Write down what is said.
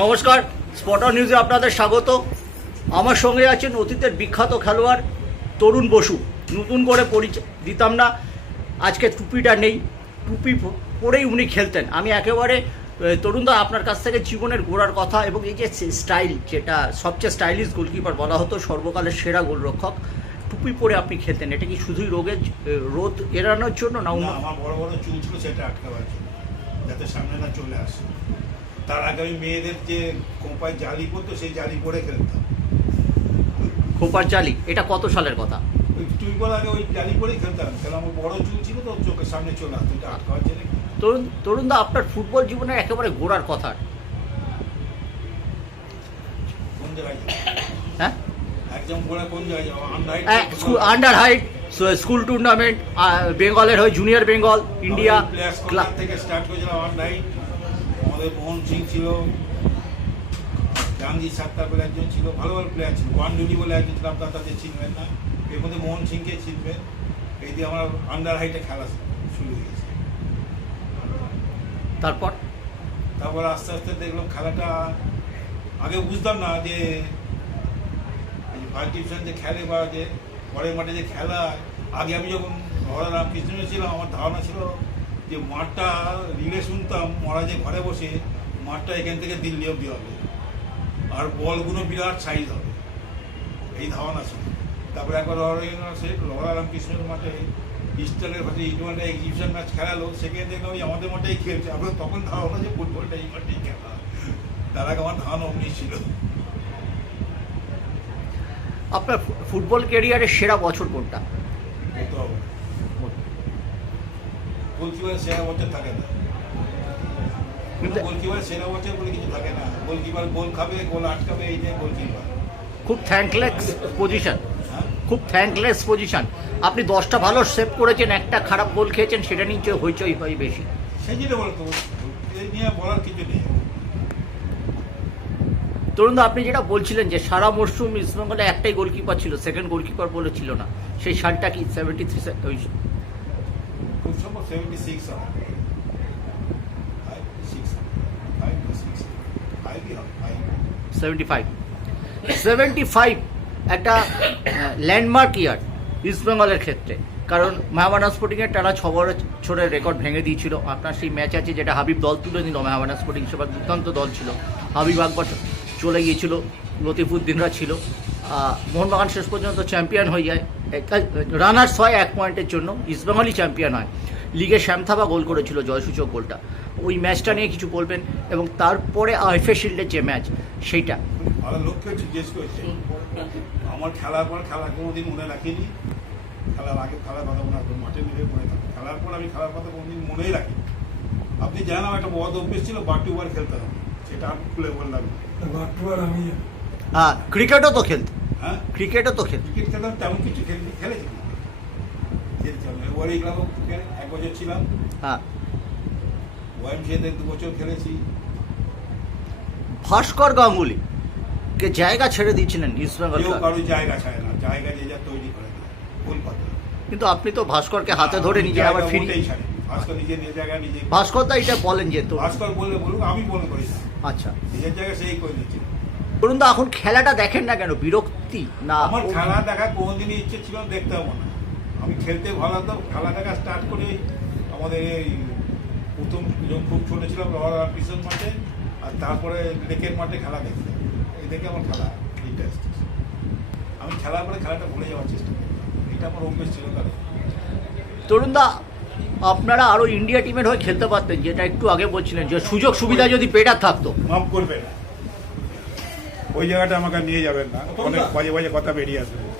নমস্কার স্পটার নিউজে আপনাদের স্বাগত। আমার সঙ্গে আছেন অতীতের বিখ্যাত খেলোয়াড় তরুণ বসু। নতুন করে পরিচয় দিতাম না, আজকে টুপিটা নেই। টুপি পরেই উনি খেলতেন। আমি একেবারে তরুণদা আপনার কাছ থেকে জীবনের গোড়ার কথা এবং এই যে স্টাইল, যেটা সবচেয়ে স্টাইলিশ গোলকিপার বলা হতো, সর্বকালের সেরা গোলরক্ষক, টুপি পরে আপনি খেলতেন। এটা কি শুধুই রোগের রোদ এড়ানোর জন্য না, আমার বড় বড় চুল ছিল, সেটা আটকাবার জন্য, যাতে সামনে না চলে আসে। তার আগে আমি মেয়েদের যে কোপায় জালি পরতো সেই জালি পরে খেলতাম। খোপার জালি এটা কত সালের কথা? চুল পর আগে ওই জালি পরেই খেলতাম কারণ আমার বড় চুল ছিল তো চোখের সামনে চলে আসতো এটা আটকাবার জন্য। তরুণ তরুণদা আপনার ফুটবল জীবনের একেবারে গোড়ার কথা। কোন জায়গায় হ্যাঁ? একদম পরে কোন জায়গায় আন্ডার হাইট স্কুল টুর্নামেন্ট বেঙ্গলের হয়ে জুনিয়র বেঙ্গল ইন্ডিয়া থেকে স্টার্ট করেছিলাম আন্ডার আমাদের মোহন সিং ছিল জাহাঙ্গীর সাত্তার বলে একজন ছিল ভালো ভালো প্লেয়ার ছিল ওয়ানডুলি বলে একজন ছিল আপনার তাদের চিনবেন না। এর মধ্যে মোহন সিংকে চিনবেন এই দিয়ে আমার আন্ডার হাইটে খেলা শুরু হয়েছে তারপর? তারপর আস্তে আস্তে দেখলাম খেলাটা আগে বুঝতাম না যে ফার্স্ট ডিভিশন যে খেলে বা যে পরের মাঠে যে খেলা আগে আমি যখন মহারা রামকৃষ্ণ ছিলাম আমার ধারণা ছিল যে মাঠটা রিলে শুনতাম মহারাজ যে ঘরে বসে, মাঠটা এখান থেকে দিল্লি অব্দি হবে। আর বলগুলো বিরাট সাইজ হবে। এই ধারণা ছিল। তারপরে একবার সে লহরা রামকৃষ্ণের মাঠে। ইস্টারের মাঠে ইটওয়ানটা এক্সিবিশন ম্যাচ খেলালো। সেখানে দেখলাম ওই আমাদের মাঠেই খেলছে। আমরা তখন ধারণা যে ফুটবলটা এই মাঠেই খেলা। তার আগে আমার ধারণা অমনি ছিল। আপনার ফুটবল ক্যারিয়ারের সেরা বছর কোনটা বলতে হবে গোলকিপার সেরা বছর থাকে না। গোলকিপার সেরা বছর বলে কিছু থাকে না। গোলকিপার গোল খাবে গোল আটকাবে এইটাই গোলকিপার। খুব থ্যাঙ্কলেস পজিশন খুব থ্যাঙ্কলেস পজিশন আপনি দশটা ভালো সেভ করেছেন একটা খারাপ গোল খেয়েছেন সেটা নিশ্চয়ই হইচই হয় বেশি। সেই যেটা বলতো এই নিয়ে বলার কিছু নেই। তরুণদা আপনি যেটা বলছিলেন যে সারা মরশুম ইস্টবেঙ্গলে একটাই গোলকিপার ছিল সেকেন্ড গোলকিপার বলে ছিল না। সেই সালটা কি সেভেন্টি থ্রি সেভেন্টি সিক্স হবে ফাইভ সিক্স ফাইভ সিক্স ফাইভই হবে five seventy five seventy five একটা ল্যান্ডমার্ক ইয়ার ইস্টবেঙ্গলের ক্ষেত্রে। কারণ মেহমানা স্পোর্টিংয়ের টানা ছ বছরের রেকর্ড ভেঙে দিয়েছিল। আপনার সেই ম্যাচ আছে যেটা হাবিব দল তুলে নিল। মেহমানা স্পোর্টিং সেবার দুর্দান্ত দল ছিল। হাবিব আকবর চলে গিয়েছিল। লতিফুদ্দিনরা ছিল। মোহনবাগান শেষ পর্যন্ত চ্যাম্পিয়ন হয়ে যায়। রানার্স হয় এক পয়েন্টের জন্য। ইস্টবেঙ্গলই চ্যাম্পিয়ন হয়। লিগে শ্যামথাবা গোল করেছিল জয়সূচক গোলটা। ওই ম্যাচটা নিয়ে কিছু বলবেন? এবং তারপরে আইফে শিল্ডের যে ম্যাচ সেইটা। ভালো লক্ষ্য জিজ্ঞেস করেছে। আমার খেলার পর খেলা কোনোদিন মনে রাখিনি। খেলার আগে খেলার কথা মনে রাখব মাঠে নেমে মনে থাকতো খেলার পর আমি খেলার কথা কোনোদিন মনেই রাখি আপনি জানেন আমার একটা বদ অভ্যেস ছিল বাটি ওভার খেলতে হবে। সেটা আমি খুলে বললাম। বাটুয়ার আমি হ্যাঁ ক্রিকেটও তো খেলতে। হ্যাঁ? ক্রিকেটও তো খেলতে ক্রিকেট খেলতাম তেমন কিছু খেলি খেলেছি ওয়ারি ক্লাবও এক বছর ছিলাম। হ্যাঁ। ওয়াইমসিএতে দু বছর খেলেছি। ভাস্কর গাঙ্গুলি কে জায়গা ছেড়ে দিয়েছিলেন ইস্টবেঙ্গল। কারও জায়গা ছায় না জায়গা যে যা তৈরি করে ভুল কথা কিন্তু আপনি তো ভাস্করকে হাতে ধরে নিজে আবার ফিরি মোটেই ভাস্কর নিজের নিজের জায়গায় নিজে ভাস্কর দা এটা বলেন যে তো ভাস্কর বললে বলুক আমি মনে করি আচ্ছা। নিজের জায়গায় সেই করে দিচ্ছে। বলুন তো এখন খেলাটা দেখেন না কেন? বিরক্তি? না। আমার খেলা দেখা কোনোদিনই ইচ্ছে ছিল না, দেখতে হব না। আমি খেলতে ভালো লাগতাম খেলা দেখা স্টার্ট করে আমাদের এই প্রথম যখন খুব ছোটো ছিলাম রহর মাঠে আর তারপরে লেকের মাঠে খেলা দেখতাম এই দেখে আমার খেলা ইন্টারেস্ট আমি খেলার পরে খেলাটা ভুলে যাওয়ার চেষ্টা করতাম। এটা আমার অভ্যেস ছিল তাহলে তরুণদা আপনারা আরও ইন্ডিয়া টিমের হয়ে খেলতে পারতেন যেটা একটু আগে বলছিলেন যে সুযোগ সুবিধা যদি পেটার থাকতো। মাফ করবে না ওই জায়গাটা আমাকে নিয়ে যাবেন না। অনেক বাজে বাজে কথা বেরিয়ে আসবে।